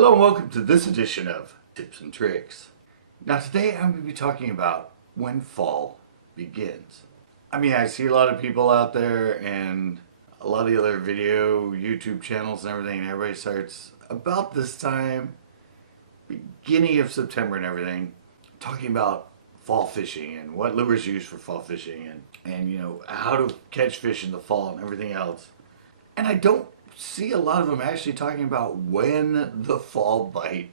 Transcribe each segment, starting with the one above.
Hello and welcome to this edition of Tips and Tricks. Now today I'm going to be talking about when fall begins. I see a lot of people out there and a lot of the other video YouTube channels and everything, and everybody starts about this time, beginning of September and everything, talking about fall fishing and what lures use for fall fishing and how to catch fish in the fall and everything else. And I don't see a lot of them actually talking about when the fall bite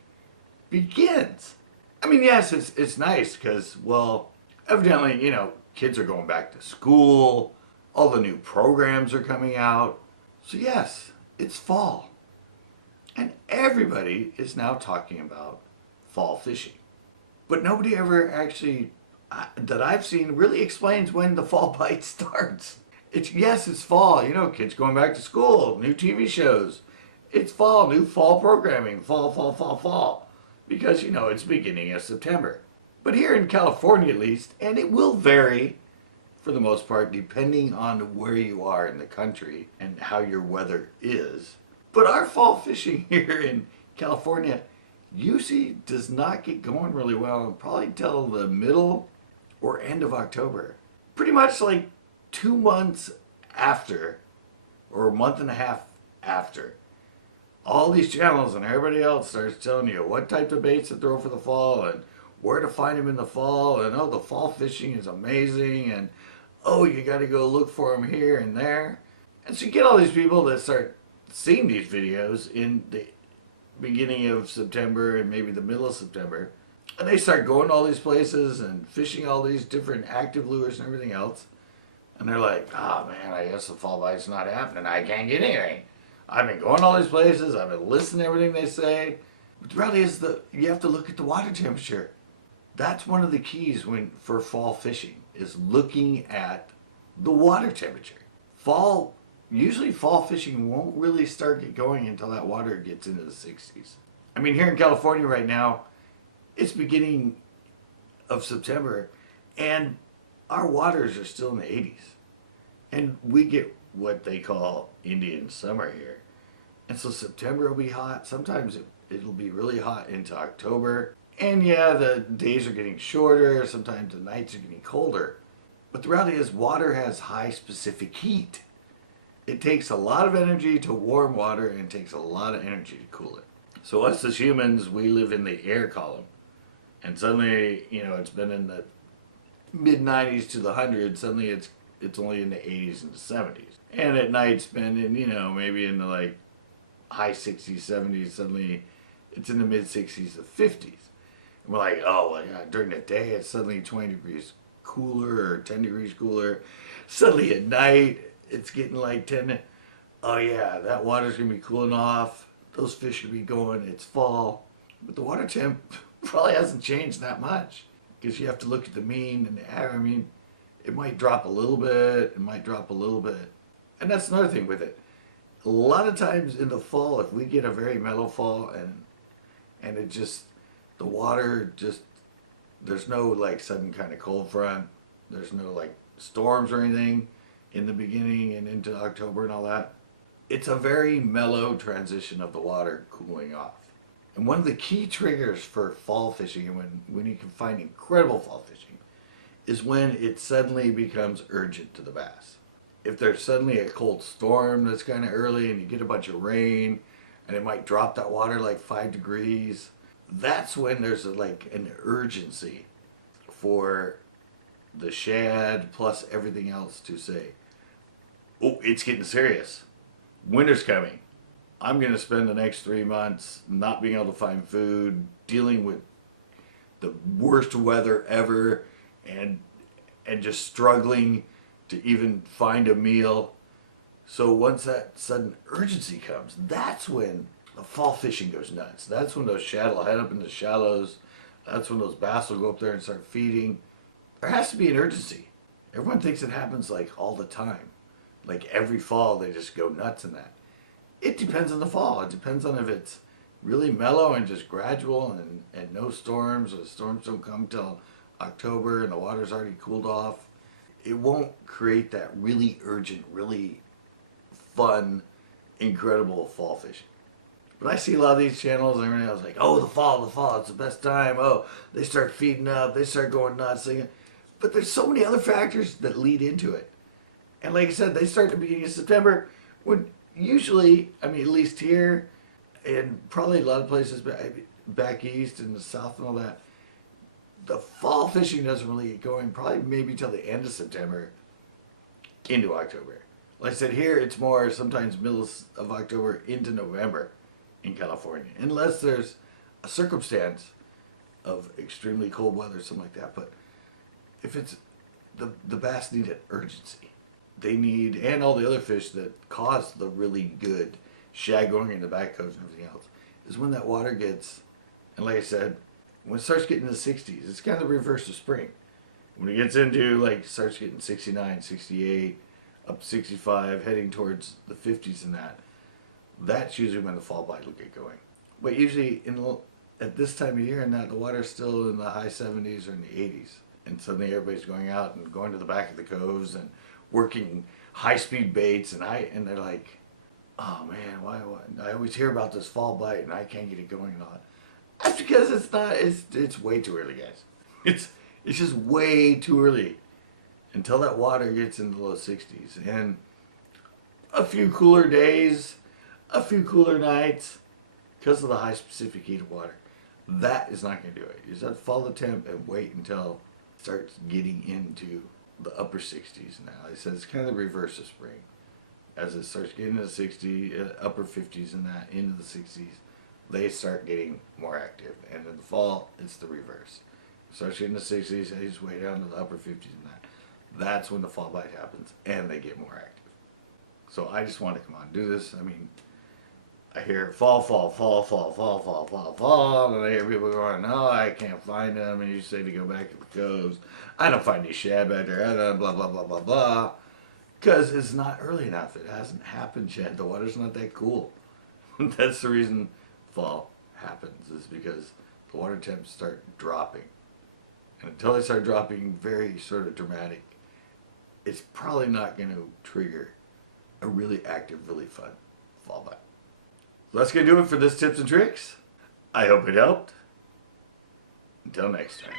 begins. Yes, it's nice because, well, evidently, kids are going back to school, all the new programs are coming out. So yes, it's fall. And everybody is now talking about fall fishing. But nobody ever actually, that I've seen, really explains when the fall bite starts. It's fall, kids going back to school, new TV shows. It's fall, new fall programming, fall. Because, it's beginning of September. But here in California at least, and it will vary for the most part depending on where you are in the country and how your weather is. But our fall fishing here in California usually does not get going really well probably till the middle or end of October. Pretty much like 2 months after, or a month and a half after, all these channels and everybody else starts telling you what type of baits to throw for the fall and where to find them in the fall, and oh, the fall fishing is amazing, and oh, you got to go look for them here and there. And so you get all these people that start seeing these videos in the beginning of September and maybe the middle of September, and they start going to all these places and fishing all these different active lures and everything else. And they're like, oh man, I guess the fall bite's not happening. I can't get anything. I've been going to all these places. I've been listening to everything they say. But the reality is you have to look at the water temperature. That's one of the keys for fall fishing, is looking at the water temperature. Usually fall fishing won't really start going until that water gets into the 60s. Here in California right now, it's beginning of September, and our waters are still in the 80s. And we get what they call Indian summer here. And so September will be hot. Sometimes it'll be really hot into October. And yeah, the days are getting shorter. Sometimes the nights are getting colder. But the reality is water has high specific heat. It takes a lot of energy to warm water, and it takes a lot of energy to cool it. So us as humans, we live in the air column. And suddenly, it's been in the mid-90s to the 100s, suddenly it's only in the 80s and the 70s. And at night it's been in, maybe in the like high 60s, 70s, suddenly it's in the mid-60s to 50s. And we're like, oh, well, yeah, during the day it's suddenly 20 degrees cooler or 10 degrees cooler. Suddenly at night it's getting like 10. Oh yeah, that water's going to be cooling off. Those fish will be going, it's fall. But the water temp probably hasn't changed that much, because you have to look at the mean and the average. It might drop a little bit, it might drop a little bit. And that's another thing with it. A lot of times in the fall, if we get a very mellow fall and it just, the water just, there's no like sudden kind of cold front, there's no like storms or anything in the beginning and into October and all that. It's a very mellow transition of the water cooling off. And one of the key triggers for fall fishing, and when you can find incredible fall fishing, is when it suddenly becomes urgent to the bass. If there's suddenly a cold storm that's kind of early and you get a bunch of rain and it might drop that water like 5 degrees, that's when there's an urgency for the shad plus everything else to say, oh, it's getting serious. Winter's coming. I'm going to spend the next 3 months not being able to find food, dealing with the worst weather ever, and just struggling to even find a meal. So once that sudden urgency comes, that's when the fall fishing goes nuts. That's when those shad will head up in the shallows. That's when those bass will go up there and start feeding. There has to be an urgency. Everyone thinks it happens like all the time. Like every fall they just go nuts in that. It depends on the fall. It depends on if it's really mellow and just gradual and no storms, or the storms don't come till October and the water's already cooled off. It won't create that really urgent, really fun, incredible fall fishing. But I see a lot of these channels and everything. I was like, oh, the fall, it's the best time. Oh, they start feeding up, they start going nuts. But there's so many other factors that lead into it. And like I said, they start at the beginning of September when usually, I mean, at least here and probably a lot of places back east and the south and all that, the fall fishing doesn't really get going probably maybe till the end of September into October. Like I said, here it's more sometimes middle of October into November in California, unless there's a circumstance of extremely cold weather or something like that. But if it's the bass need an urgency. They need, and all the other fish that cause the really good shad going in the back coves and everything else, is when that water gets, and like I said, when it starts getting in the 60s, it's kind of the reverse of spring. When it gets into, like, starts getting 69, 68, up to 65, heading towards the 50s and that's usually when the fall bite will get going. But usually at this time of year and that, the water's still in the high 70s or in the 80s. And suddenly everybody's going out and going to the back of the coves and working high-speed baits, and they're like, oh man, why? I always hear about this fall bite and I can't get it going and all that. That's because it's way too early, guys. It's just way too early until that water gets into the low 60s. And a few cooler days, a few cooler nights, because of the high specific heat of water, that is not going to do it. You just have to follow the temp and wait until it starts getting into the upper 60s now. Like I said, it's kind of the reverse of spring. As it starts getting into the 60s, upper 50s and that, into the 60s, they start getting more active. And in the fall, it's the reverse. It starts getting in the 60s, they just way down to the upper 50s and that. That's when the fall bite happens, and they get more active. So I just want to come on and do this. I mean, I hear fall, and I hear people going, no, I can't find them, and you say to go back to the coves. I don't find any shad back there, blah, blah, blah, blah, blah. Because it's not early enough. It hasn't happened yet. The water's not that cool. That's the reason fall happens, is because the water temps start dropping. And until they start dropping very sort of dramatic, it's probably not going to trigger a really active, really fun fall bite. So that's going to do it for this tips and tricks. I hope it helped. Until next time.